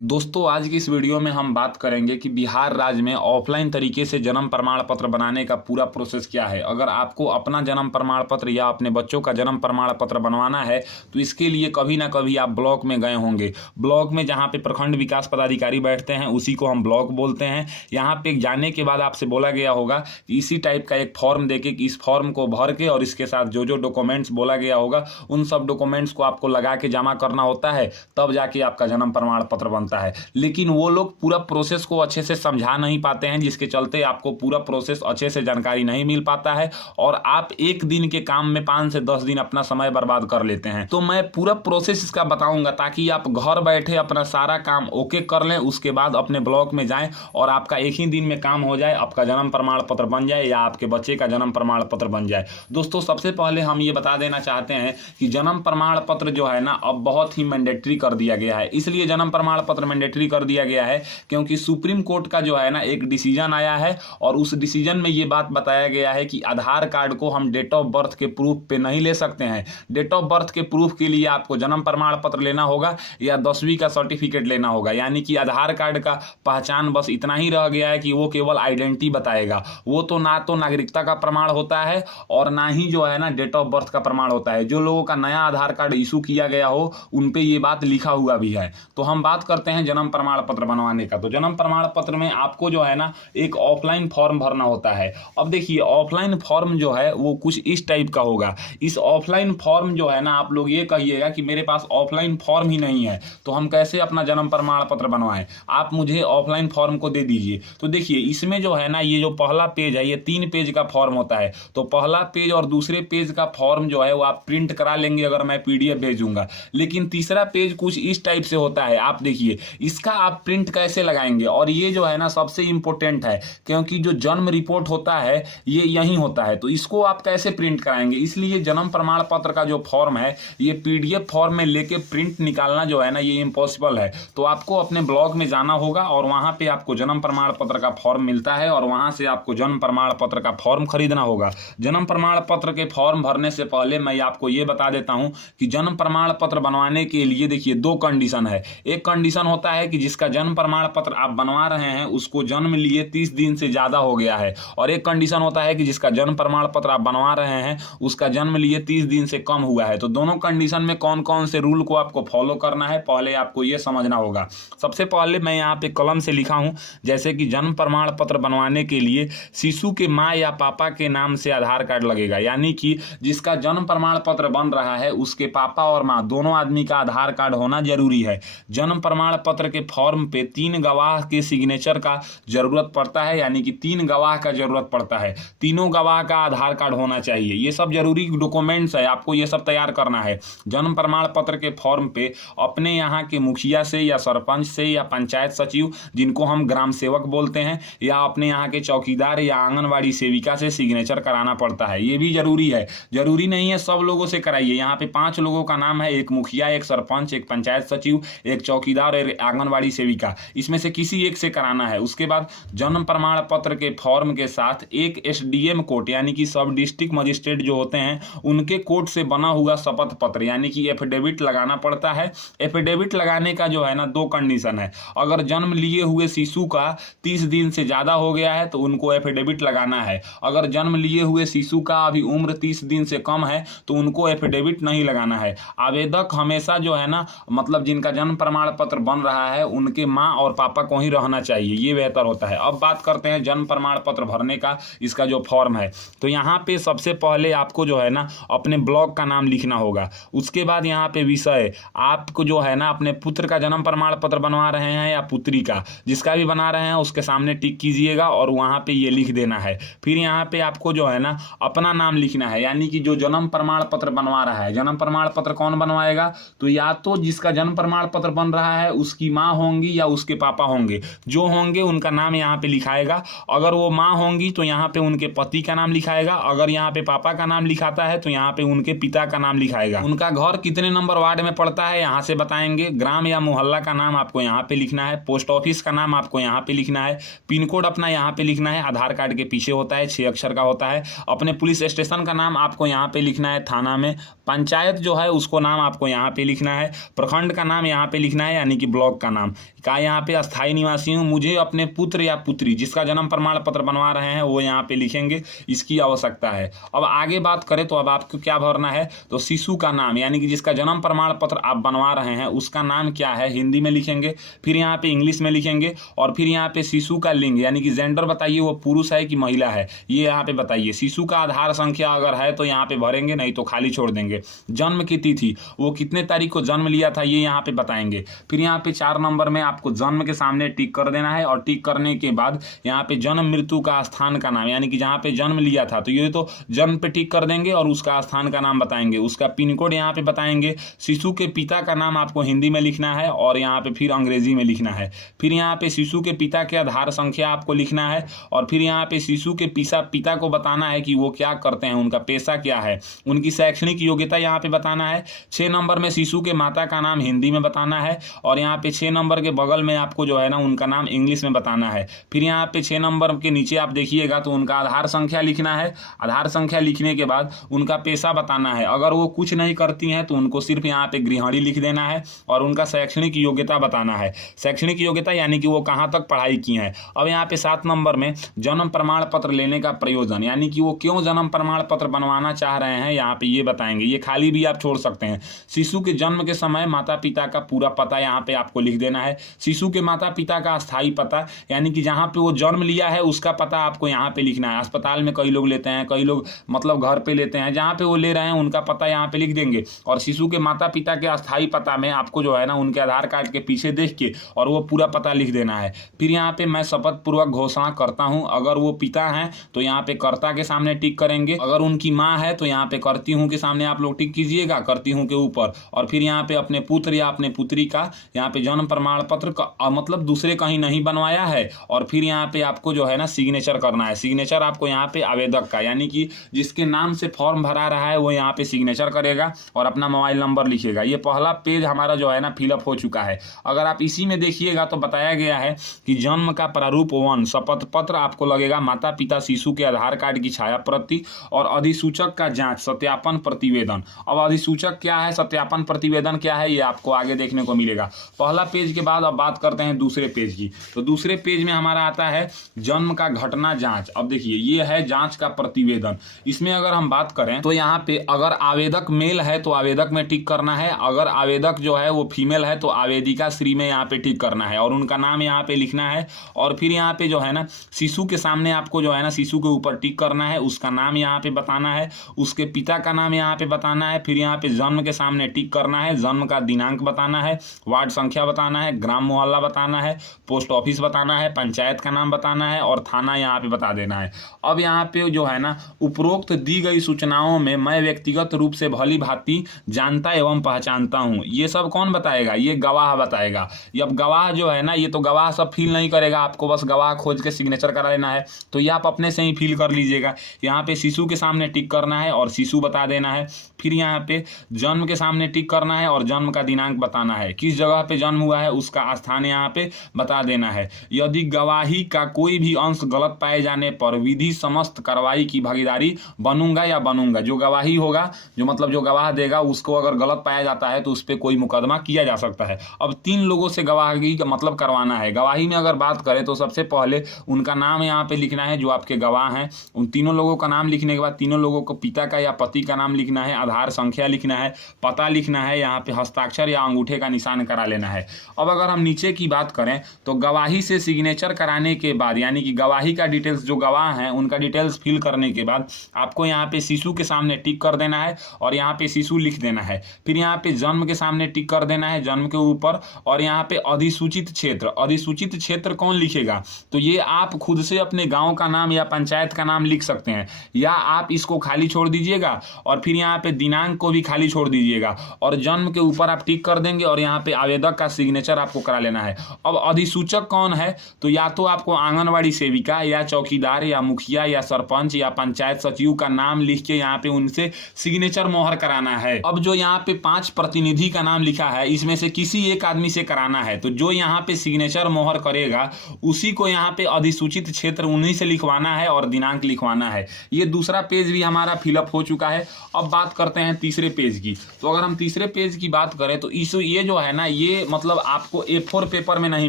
दोस्तों आज की इस वीडियो में हम बात करेंगे कि बिहार राज्य में ऑफलाइन तरीके से जन्म प्रमाण पत्र बनाने का पूरा प्रोसेस क्या है। अगर आपको अपना जन्म प्रमाण पत्र या अपने बच्चों का जन्म प्रमाण पत्र बनवाना है तो इसके लिए कभी ना कभी आप ब्लॉक में गए होंगे। ब्लॉक में जहाँ पे प्रखंड विकास पदाधिकारी बैठते हैं उसी को हम ब्लॉक बोलते हैं। यहाँ पे जाने के बाद आपसे बोला गया होगा कि इसी टाइप का एक फॉर्म देके कि इस फॉर्म को भर के और इसके साथ जो जो डॉक्यूमेंट्स बोला गया होगा उन सब डॉक्यूमेंट्स को आपको लगा के जमा करना होता है, तब जाके आपका जन्म प्रमाण पत्र बनता है। लेकिन वो लोग पूरा प्रोसेस को अच्छे से समझा नहीं पाते हैं, जिसके चलते आपको पूरा प्रोसेस अच्छे से जानकारी नहीं मिल पाता है और आप एक दिन के काम में 5 से 10 दिन अपना समय बर्बाद कर लेते हैं। तो मैं पूरा प्रोसेस इसका बताऊंगा ताकि आप घर बैठे अपना सारा काम ओके कर लें, उसके बाद अपने ब्लॉक में जाएं और आपका एक ही दिन में काम हो जाए, आपका जन्म प्रमाण पत्र बन जाए या आपके बच्चे का जन्म प्रमाण पत्र बन जाए। दोस्तों सबसे पहले हम ये बता देना चाहते हैं कि जन्म प्रमाण पत्र जो है ना अब बहुत ही मैंडेटरी कर दिया गया है। इसलिए जन्म प्रमाण पत्र मैंडेटरी कर दिया गया है क्योंकि सुप्रीम कोर्ट का जो है ना एक डिसीजन आया है और उस डिसीजन में ये बात बताया गया है कि आधार कार्ड को हम डेट ऑफ बर्थ के प्रूफ पे नहीं ले सकते हैं। डेट ऑफ बर्थ के प्रूफ के लिए आपको जन्म प्रमाण पत्र लेना होगा या 10वीं का सर्टिफिकेट लेना होगा। यानी कि आधार कार्ड का पहचान बस इतना ही रह गया है कि वो केवल आइडेंटिटी बताएगा। वो तो ना तो नागरिकता का प्रमाण होता है और ना ही जो है ना डेट ऑफ बर्थ का प्रमाण होता है। जो लोगों का नया आधार कार्ड इशू किया गया हो उन पे ये बात लिखा हुआ भी है। तो हम बात करते हैं जन्म प्रमाण पत्र बनवाने का। तो जन्म प्रमाण पत्र में आपको जो है ना एक ऑफलाइन फॉर्म भरना होता है। अब देखिए ऑफलाइन फॉर्म जो है वो कुछ इस टाइप का होगा। इस ऑफलाइन फॉर्म जो है ना आप लोग ये कहिएगा कि मेरे पास ऑफलाइन फॉर्म ही नहीं है तो हम कैसे अपना जन्म प्रमाण पत्र बनवाएं, आप मुझे ऑफलाइन फॉर्म को दे दीजिए। तो देखिए इसमें जो है ना ये जो पहला पेज है ये 3 पेज का फॉर्म होता है। तो पहला पेज और दूसरे पेज का फॉर्म जो है वो आप प्रिंट करा लेंगे अगर मैं पीडीएफ भेजूंगा। लेकिन तीसरा पेज कुछ इस टाइप से होता है। आप देखिए इसका आप प्रिंट कैसे लगाएंगे, और ये जो है ना सबसे इंपॉर्टेंट है क्योंकि जो जन्म रिपोर्ट होता है ये यहीं होता है। तो इसको आप कैसे प्रिंट कराएंगे, इसलिए जन्म प्रमाण पत्र का जो फॉर्म है ये पीडीएफ फॉर्म में लेके प्रिंट निकालना जो है ना ये इम्पॉसिबल है। तो आपको अपने ब्लॉक में जाना होगा और वहां पे आपको जन्म प्रमाण पत्र का फॉर्म मिलता है और वहां से आपको जन्म प्रमाण पत्र का फॉर्म खरीदना होगा। जन्म प्रमाण पत्र के फॉर्म भरने से पहले मैं आपको ये बता देता हूं कि जन्म प्रमाण पत्र बनवाने के लिए देखिए 2 कंडीशन है। एक कंडीशन होता है कि जिसका जन्म प्रमाण पत्र आप बनवा रहे हैं उसको जन्म लिए 30 दिन से ज्यादा हो गया है, और एक कंडीशन होता है कि जिसका जन्म प्रमाण पत्र आप बनवा रहे हैं उसका जन्म लिए 30 दिन से कम हुआ है। तो दोनों कंडीशन में कौन कौन से रूल को आपको फॉलो करना है पहले आपको यह समझना होगा। सबसे पहले मैं यहाँ पे कलम से लिखा हूं, जैसे कि जन्म प्रमाण पत्र बनवाने के लिए शिशु के माँ या पापा के नाम से आधार कार्ड लगेगा। यानी कि जिसका जन्म प्रमाण पत्र बन रहा है उसके पापा और माँ दोनों आदमी का आधार कार्ड होना जरूरी है। जन्म प्रमाण पत्र के फॉर्म पे 3 गवाह के सिग्नेचर का जरूरत पड़ता है, यानी कि 3 गवाह का जरूरत पड़ता है। तीनों गवाह का आधार कार्ड होना चाहिए। ये सब जरूरी डॉक्यूमेंट्स है, आपको ये सब तैयार करना है। जन्म प्रमाण पत्र के फॉर्म पे अपने यहाँ के मुखिया से या सरपंच से या पंचायत सचिव जिनको हम ग्राम सेवक बोलते हैं या अपने यहाँ के चौकीदार या आंगनवाड़ी सेविका से सिग्नेचर कराना पड़ता है। ये भी जरूरी है, जरूरी नहीं है सब लोगों से कराइए। यहाँ पे 5 लोगों का नाम है, एक मुखिया, एक सरपंच, एक पंचायत सचिव, एक चौकीदार और एक आंगनवाड़ी सेविका। इसमें से किसी एक से कराना है। उसके बाद जन्म प्रमाण पत्र के फॉर्म के साथ एक एसडीएम कोर्ट यानी कि सब डिस्ट्रिक्ट मजिस्ट्रेट जो होते हैं उनके कोर्ट से बना हुआ शपथ पत्र यानी कि एफिडेविट लगाना पड़ता है। एफिडेविट लगाने का जो है ना 2 कंडीशन है। अगर जन्म लिए हुए शिशु का 30 दिन से ज्यादा हो गया है तो उनको एफिडेविट लगाना है। अगर जन्म लिए हुए शिशु का अभी उम्र 30 दिन से कम है तो उनको एफिडेविट नहीं लगाना है। आवेदक हमेशा जो है ना मतलब जिनका जन्म प्रमाण पत्र बन रहा है उनके माँ और पापा को ही रहना चाहिए, ये बेहतर होता है। अब बात करते हैं जन्म प्रमाण पत्र भरने का, इसका जो फॉर्म है। तो यहाँ पे सबसे पहले आपको जो है ना अपने ब्लॉक का नाम लिखना होगा। उसके बाद यहाँ पे विषय, आपको जो है ना अपने पुत्र का जन्म प्रमाण पत्र बनवा रहे हैं या पुत्री का, जिसका भी बना रहे हैं उसके सामने टिक कीजिएगा और वहाँ पे ये लिख देना है। फिर यहाँ पे आपको जो है ना अपना नाम लिखना है, यानी कि जो जन्म प्रमाण पत्र बनवा रहा है। जन्म प्रमाण पत्र कौन बनवाएगा, तो या तो जिसका जन्म प्रमाण पत्र बन रहा है उसकी माँ होंगी या उसके पापा होंगे। जो होंगे उनका नाम यहाँ पे लिखाएगा। अगर वो माँ होंगी तो यहाँ पे उनके पति का नाम लिखाएगा। अगर यहाँ पे पापा का नाम लिखाता है तो यहाँ पे उनके पिता का नाम लिखाएगा। उनका घर कितने नंबर वार्ड में पड़ता है यहाँ से बताएंगे। ग्राम या मोहल्ला का नाम आपको यहाँ पे लिखना है। पोस्ट ऑफिस का नाम आपको यहाँ पे लिखना है। पिन कोड अपना यहाँ पे लिखना है, आधार कार्ड के पीछे होता है, 6 अक्षर का होता है। अपने पुलिस स्टेशन का नाम आपको यहाँ पे लिखना है, थाना में। पंचायत जो है उसको नाम आपको यहाँ पे लिखना है। प्रखंड का नाम यहाँ पे लिखना है, यानी कि कि ब्लॉक का नाम, कहा यहाँ पे अस्थायी निवासी हूँ, मुझे अपने पुत्र या पुत्री जिसका जन्म प्रमाण पत्र बनवा रहे हैं वो यहाँ पे लिखेंगे, इसकी आवश्यकता है। अब आगे बात करें तो अब आपको क्या भरना है, तो शिशु का नाम यानी कि जिसका जन्म प्रमाण पत्र आप बनवा रहे हैं उसका नाम क्या है हिंदी में लिखेंगे, फिर यहाँ पे इंग्लिश में लिखेंगे, और फिर यहाँ पे शिशु का लिंग यानी कि जेंडर बताइए, वो पुरुष है कि महिला है ये यहाँ पे बताइए। शिशु का आधार संख्या अगर है तो यहाँ पे भरेंगे, नहीं तो खाली छोड़ देंगे। जन्म की तिथि, वो कितने तारीख को जन्म लिया था ये यहाँ पे बताएंगे। फिर यहाँ पे 4 नंबर में आपको जन्म के सामने टिक कर देना है, और टिक करने के बाद यहाँ पे जन्म मृत्यु का स्थान का नाम यानी कि जहाँ पे जन्म लिया था तो ये तो जन्म पे टिक कर देंगे और उसका स्थान का नाम बताएंगे, उसका पिन कोड यहाँ पे बताएंगे। शिशु के पिता का नाम आपको हिंदी में लिखना है और यहाँ पे फिर अंग्रेजी में लिखना है। फिर यहाँ पे शिशु के पिता के आधार संख्या आपको लिखना है, और फिर यहाँ पे शिशु के पिता को बताना है कि वो क्या करते हैं, उनका पेशा क्या है, उनकी शैक्षणिक योग्यता यहाँ पे बताना है। 6 नंबर में शिशु के माता का नाम हिंदी में बताना है, और यहाँ पे 6 नंबर के बगल में आपको जो है ना उनका नाम इंग्लिश में बताना है। फिर यहाँ पे 6 नंबर के नीचे आप देखिएगा तो उनका आधार संख्या लिखना है। आधार संख्या लिखने के बाद उनका पेशा बताना है, अगर वो कुछ नहीं करती हैं तो उनको सिर्फ यहाँ पे गृहिणी लिख देना है, और उनका शैक्षणिक योग्यता बताना है, शैक्षणिक योग्यता यानी कि वो कहाँ तक पढ़ाई की हैं। अब यहाँ पे 7 नंबर में जन्म प्रमाण पत्र लेने का प्रयोजन यानी कि वो क्यों जन्म प्रमाण पत्र बनवाना चाह रहे हैं यहाँ पे ये बताएंगे, ये खाली भी आप छोड़ सकते हैं। शिशु के जन्म के समय माता पिता का पूरा पता यहाँ पे आपको लिख देना है। शिशु के माता पिता का अस्थायी पता यानी कि जहाँ पे वो जन्म लिया है उसका पता आपको यहाँ पे लिखना है। अस्पताल में कई लोग लेते हैं, कई लोग मतलब घर पे लेते हैं, जहाँ पे वो ले रहे हैं उनका पता यहाँ पे लिख देंगे। और शिशु के माता पिता के अस्थायी पता में आपको जो है ना उनके आधार कार्ड के पीछे देख के और वो पूरा पता लिख देना है। फिर यहाँ पे मैं शपथ पूर्वक घोषणा करता हूँ, अगर वो पिता हैं तो यहाँ पे कर्ता के सामने टिक करेंगे, अगर उनकी माँ है तो यहाँ पे करती हूँ के सामने आप लोग टिक कीजिएगा, करती हूँ के ऊपर, और फिर यहाँ पे अपने पुत्र या अपने पुत्री का यहाँ पे जन्म प्रमाण पत्र का मतलब दूसरे कहीं नहीं बनवाया है, और फिर यहाँ पे आपको जो है ना सिग्नेचर करना है। सिग्नेचर आपको यहाँ पे आवेदक का यानी कि जिसके नाम से फॉर्म भरा रहा है वो यहाँ पे सिग्नेचर करेगा और अपना मोबाइल नंबर लिखेगा। ये पहला पेज हमारा जो है ना फिलअप हो चुका है। अगर आप इसी में देखिएगा तो बताया गया है कि जन्म का प्रारूप 1 शपथ पत्र आपको लगेगा, माता पिता शिशु के आधार कार्ड की छाया प्रति, और अधिसूचक का जांच सत्यापन प्रतिवेदन। अब अधिसूचक क्या है, सत्यापन प्रतिवेदन क्या है, ये आपको आगे देखने को मिलेगा। पहला पेज के बाद अब बात करते हैं दूसरे पेज की। तो दूसरे पेज में हमारा आता है जन्म का घटना जांच। अब देखिए ये है जांच का प्रतिवेदन। इसमें अगर हम बात करें तो यहाँ पे अगर आवेदक मेल है तो आवेदक में टिक करना है, अगर आवेदक जो है वो फीमेल है तो आवेदिका श्री में यहाँ पे टिक करना है और उनका नाम यहाँ पे लिखना है। और फिर यहाँ पे जो है ना शिशु के सामने आपको जो है ना शिशु के ऊपर टिक करना है, उसका नाम यहाँ पे बताना है, उसके पिता का नाम यहाँ पे बताना है। फिर यहाँ पे जन्म के सामने टिक करना है, जन्म का दिनांक बताना है, वार्ड संख्या बताना है, ग्राम मोहल्ला बताना है, पोस्ट ऑफिस बताना है, पंचायत का नाम बताना है और थाना यहाँ पे बता देना है। अब यहाँ पे जो है ना उपरोक्त दी गई सूचनाओं में मैं व्यक्तिगत रूप से भली भांति जानता एवं पहचानता हूँ, ये सब कौन बताएगा, ये गवाह बताएगा। अब गवाह जो है ना ये तो गवाह सब फिल नहीं करेगा, आपको बस गवाह खोज के सिग्नेचर करा लेना है, तो ये आप अपने से ही फिल कर लीजिएगा। यहाँ पे शिशु के सामने टिक करना है और शिशु बता देना है। फिर यहाँ पे जन्म के सामने टिक करना है और जन्म का दिनांक बताना है, किस जगह पे जन्म हुआ है उसका स्थान यहाँ पे बता देना है। यदि गवाही का कोई भी अंश गलत पाए जाने पर विधि समस्त कार्रवाई की भागीदारी बनूंगा या बनूंगा। जो गवाही होगा जो मतलब जो गवाह देगा उसको अगर गलत पाया जाता है तो उस पर कोई मुकदमा किया जा सकता है। अब 3 लोगों से गवाही का मतलब करवाना है। गवाही में अगर बात करें तो सबसे पहले उनका नाम यहाँ पे लिखना है जो आपके गवाह हैं, उन तीनों लोगों का नाम लिखने के बाद तीनों लोगों को पिता का या पति का नाम लिखना है, आधार संख्या लिखना है, पता लिखना है, यहाँ पे हस्ताक्षर या अंगूठे का निशान करा लेना है। अब अगर हम नीचे की बात करें तो गवाही से सिग्नेचर कराने के बाद यानी कि गवाही का डिटेल्स जो गवाह हैं उनका डिटेल्स फिल करने के बाद आपको यहाँ पे शिशु के सामने टिक कर देना है और यहाँ पे शिशु लिख देना है। फिर यहाँ पे जन्म के सामने टिक कर देना है जन्म के ऊपर, और यहाँ पे अधिसूचित क्षेत्र, अधिसूचित क्षेत्र कौन लिखेगा तो ये आप खुद से अपने गांव का नाम या पंचायत का नाम लिख सकते हैं, या आप इसको खाली छोड़ दीजिएगा और फिर यहाँ पे दिनांक को भी खाली छोड़ दीजिएगा और जन्म के ऊपर आप टिक कर देंगे और यहाँ पे आवेदक का सिग्नेचर आपको करा लेना है। अब अधिसूचक कौन है तो या तो आपको आंगनवाड़ी सेविका या चौकीदार या मुखिया या सरपंच या पंचायत सचिव का नाम लिख के यहाँ पे उनसे सिग्नेचर मोहर कराना है। अब जो यहाँ पे 5 प्रतिनिधि का नाम लिखा है इसमें से किसी एक आदमी से कराना है, तो जो यहाँ पे सिग्नेचर मोहर करेगा उसी को यहाँ पे अधिसूचित क्षेत्र उन्हीं से लिखवाना है और दिनांक लिखवाना है। ये दूसरा पेज भी हमारा फिलअप हो चुका है। अब बात करते हैं तीसरे पेज की। तो अगर हम तीसरे पेज की बात करें तो इस ये जो है ना ये पे मतलब आपको A4 पेपर में नहीं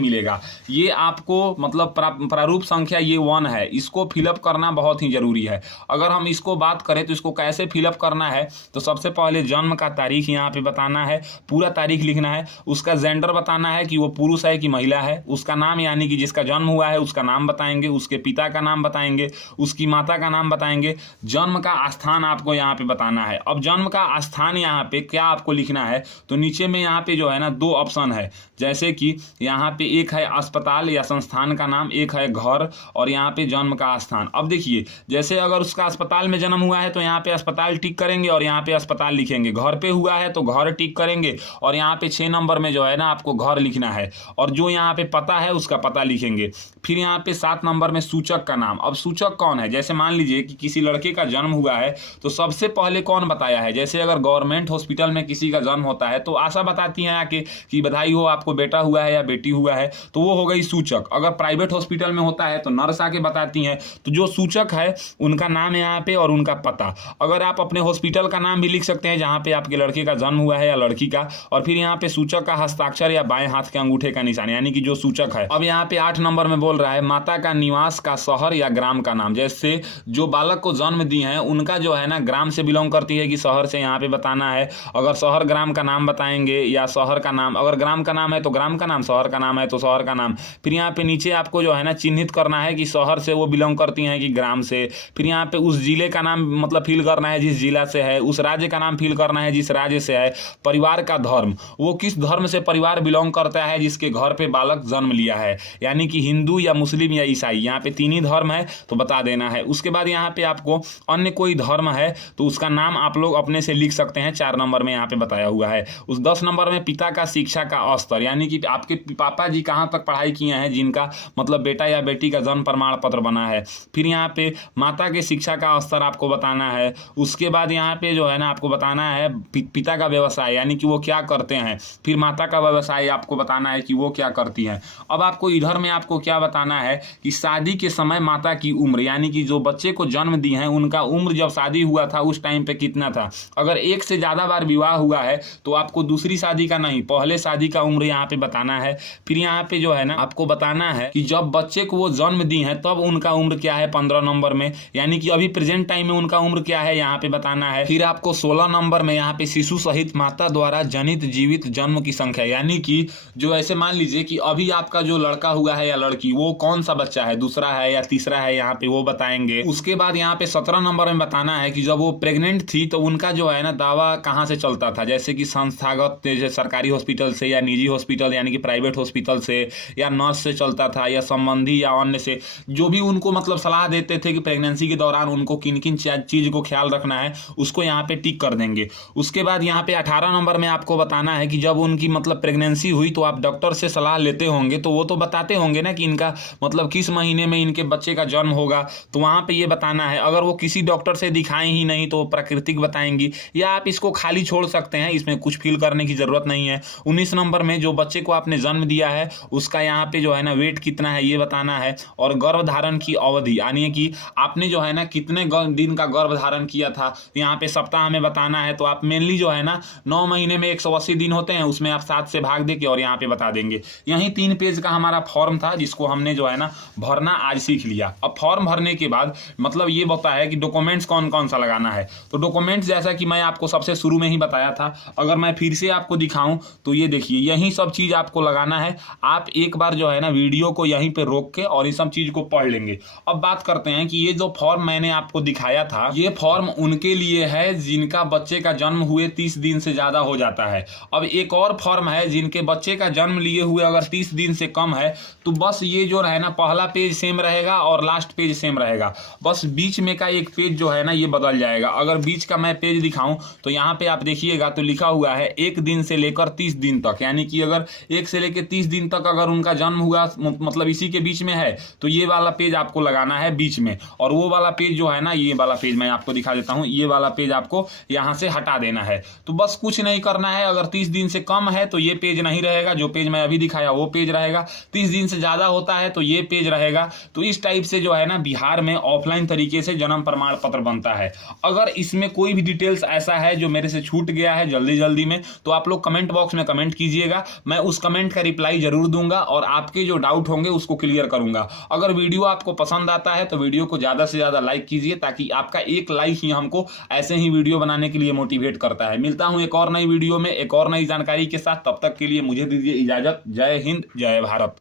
मिलेगा। ये आपको मतलब प्रारूप संख्या ये 1 है, इसको फिलअप करना बहुत ही जरूरी है। अगर हम इसको बात करें तो इसको कैसे फिलअप करना है, तो सबसे पहले जन्म का तारीख यहाँ पे बताना है, पूरा तारीख लिखना है, उसका जेंडर बताना है कि वो पुरुष है कि महिला है, उसका नाम यानी कि जिसका जन्म हुआ है उसका नाम बताएंगे, उसके पिता का नाम बताएंगे, उसकी माता का नाम बताएंगे, जन्म का स्थान आपको यहाँ पे बताना है। अब जन्म का स्थान यहाँ पे क्या आपको लिखना है, तो नीचे में यहाँ पे जो है ना 2 ऑप्शन है, जैसे कि यहाँ पे एक है अस्पताल या संस्थान का नाम, एक है घर, और यहाँ पे जन्म का स्थान। अब देखिए जैसे अगर उसका अस्पताल में जन्म हुआ है तो यहाँ पे अस्पताल टिक करेंगे और यहाँ पे अस्पताल लिखेंगे, घर पे हुआ है तो घर टिक करेंगे और यहाँ पे 6 नंबर में जो है ना आपको घर लिखना है, और जो यहाँ पे पता है उसका पता लिखेंगे। फिर यहाँ पे 7 नंबर में सूचक का नाम। अब सूचक कौन है, जैसे मान लीजिए कि किसी लड़के का जन्म हुआ है तो सबसे पहले कौन बताया है, जैसे अगर गवर्नमेंट हॉस्पिटल में किसी का जन्म होता है तो आशा बताती है आके कि बधाई हो आपको बेटा हुआ है या बेटी हुआ है, तो वो हो गई सूचक। अगर प्राइवेट हॉस्पिटल में होता है तो नर्स आके बताती हैं, तो जो सूचक है उनका नाम यहाँ पे और उनका पता। अगर आप अपने हॉस्पिटल का नाम भी लिख सकते हैं जहाँ पे आपके लड़के का जन्म हुआ है या लड़की का, और फिर यहाँ पे सूचक का हस्ताक्षर या बाएं हाथ के अंगूठे का निशान यानी कि जो सूचक है। अब यहाँ पे 8 नंबर में बोल रहा है माता का निवास का शहर या ग्राम का नाम, जैसे जो बालक को जन्म दी है उनका जो है ना ग्राम से बिलोंग करती है कि शहर से, यहाँ पे बताना है। अगर शहर ग्राम का नाम बताएंगे या शहर का नाम, अगर ग्राम का नाम है तो ग्राम का नाम, शहर का नाम है तो शहर का नाम। फिर यहाँ पे नीचे आपको जो है ना चिन्हित करना है कि शहर से वो बिलोंग करती हैं कि ग्राम से। फिर यहाँ पे उस जिले का नाम मतलब फिल करना है जिस जिला से है, उस राज्य का नाम फिल करना है जिस राज्य से है। परिवार का धर्म, वो किस धर्म से परिवार बिलोंग करता है जिसके घर पे बालक जन्म लिया है, यानी कि हिंदू या मुस्लिम या ईसाई, यहाँ पे 3 ही धर्म है तो बता देना है। उसके बाद यहाँ पे आपको अन्य कोई धर्म है तो उसका नाम आप लोग अपने से लिख सकते हैं, 4 नंबर में यहाँ पे बताया हुआ है। उस 10 नंबर में पिता का शिक्षा का स्तर, यानी कि आपके पापा जी कहाँ तक पढ़ाई किए हैं जिनका मतलब बेटा या बेटी का जन्म प्रमाण पत्र बना है। फिर यहाँ पे माता के शिक्षा का स्तर आपको बताना है। उसके बाद यहाँ पे जो है ना आपको बताना है पिता का व्यवसाय यानी कि वो क्या करते हैं। फिर माता का व्यवसाय आपको बताना है कि वो क्या करती हैं। अब आपको इधर में आपको क्या बताना है कि शादी के समय माता की उम्र, यानी कि जो बच्चे को जन्म दी है उनका उम्र जब शादी हुआ था उस टाइम पे कितना था। अगर एक से ज़्यादा बार विवाह हुआ है तो आपको दूसरी शादी का नहीं, पहले शादी का उम्र यहाँ पे बताना है। फिर यहाँ पे जो है ना आपको बताना है कि जब बच्चे को वो जन्म दी है तब उनका उम्र क्या है 15 नंबर में, यानी कि अभी प्रेजेंट टाइम में उनका उम्र क्या है यहाँ पे बताना है। फिर आपको 16 नंबर में यहाँ पे शिशु सहित माता द्वारा जनित जीवित जन्म की संख्या, यानी कि जो ऐसे मान लीजिए कि अभी आपका जो लड़का हुआ है या लड़की वो कौन सा बच्चा है, दूसरा है या तीसरा है, यहाँ पे वो बताएंगे। उसके बाद यहाँ पे 17 नंबर में बताना है कि जब वो प्रेग्नेंट थी तो उनका जो है ना दावा कहाँ से चलता था, जैसे कि संस्थागत जैसे सरकारी हॉस्पिटल से या निजी हॉस्पिटल यानी कि प्राइवेट हॉस्पिटल से, या नर्स से चलता था या संबंधी या अन्य से, जो भी उनको मतलब सलाह देते थे कि प्रेगनेंसी के दौरान उनको किन किन चीज को ख्याल रखना है उसको यहाँ पे टिक कर देंगे। उसके बाद यहाँ पे 18 नंबर में आपको बताना है कि जब उनकी मतलब प्रेगनेंसी हुई तो आप डॉक्टर से सलाह लेते होंगे तो वो तो बताते होंगे ना कि इनका मतलब किस महीने में इनके बच्चे का जन्म होगा, तो वहाँ पे ये बताना है। अगर वो किसी डॉक्टर से दिखाएं ही नहीं तो प्राकृतिक बताएंगी, या आप इसको खाली छोड़ सकते हैं, इसमें कुछ फील करने की जरूरत नहीं है। 19 नंबर में जो बच्चे को आपने जन्म दिया है उसका यहाँ पे जो है ना वेट कितना है ये बताना है, और गर्भधारण की अवधि यानी कि आपने जो है ना कितने दिन का गर्भधारण किया था यहाँ पे सप्ताह में बताना है। तो आप मेनली जो है ना 9 महीने में 180 दिन होते हैं, उसमें आप 7 से भाग देके और यहाँ पे बता देंगे। यही 3 पेज का हमारा फॉर्म था जिसको हमने जो है ना भरना आज सीख लिया। अब फॉर्म भरने के बाद मतलब ये बताया है कि डॉक्यूमेंट्स कौन कौन सा लगाना है। तो डॉक्यूमेंट्स जैसा कि मैं आपको सबसे शुरू में ही बताया था, अगर मैं फिर से आपको दिखाऊं तो ये देखिए यही सब चीज आपको लगाना है। आप एक बार जो है ना वीडियो को यहीं पे रोक के और ये सब चीज को पढ़ लेंगे। अब बात करते हैं कि ये जो फॉर्म मैंने आपको दिखाया था ये फॉर्म उनके लिए है जिनका बच्चे का जन्म हुए 30 दिन से ज्यादा हो जाता है। अब एक और फॉर्म है जिनके बच्चे का जन्म लिए हुए अगर 30 दिन से कम है, तो बस ये जो है ना पहला पेज सेम रहेगा और लास्ट पेज सेम रहेगा, बस बीच में का एक पेज जो है ना ये बदल जाएगा। अगर बीच का मैं पेज दिखाऊं तो यहाँ पे आप देखिएगा तो लिखा हुआ है 1 दिन से लेकर 30 दिन तक, यानी कि अगर 1 से लेकर 30 दिन तक अगर उनका जन्म हुआ मतलब इसी के बीच में है तो ये वाला पेज आपको लगाना है बीच में, और वो वाला पेज जो है ना ये वाला पेज मैं आपको दिखा देता हूँ, ये वाला पेज आपको यहाँ से हटा देना है। तो बस कुछ नहीं करना है। अगर 30 दिन से कम है तो ये पेज नहीं रहेगा, जो पेज मैं अभी दिखाया वो पेज रहेगा। 30 दिन से ज्यादा होता है तो ये पेज रहेगा। तो इस टाइप से जो है ना बिहार में ऑफलाइन तरीके से जन्म प्रमाण पत्र बनता है। अगर इसमें कोई भी डिटेल्स ऐसा है जो मेरे से छूट गया है जल्दी में, तो आप लोग कमेंट बॉक्स में कमेंट कीजिएगा, मैं उस कमेंट का रिप्लाई जरूर दूंगा और आपके जो डाउट होंगे उसको क्लियर करूंगा। अगर वीडियो आपको पसंद आता है तो वीडियो को ज़्यादा से ज़्यादा लाइक कीजिए, ताकि आपका एक लाइक ही हमको ऐसे ही वीडियो बनाने के लिए मोटिवेट करता है। मिलता हूं एक और नई वीडियो में एक और नई जानकारी के साथ, तब तक के लिए मुझे दीजिए इजाजत। जय हिंद, जय भारत।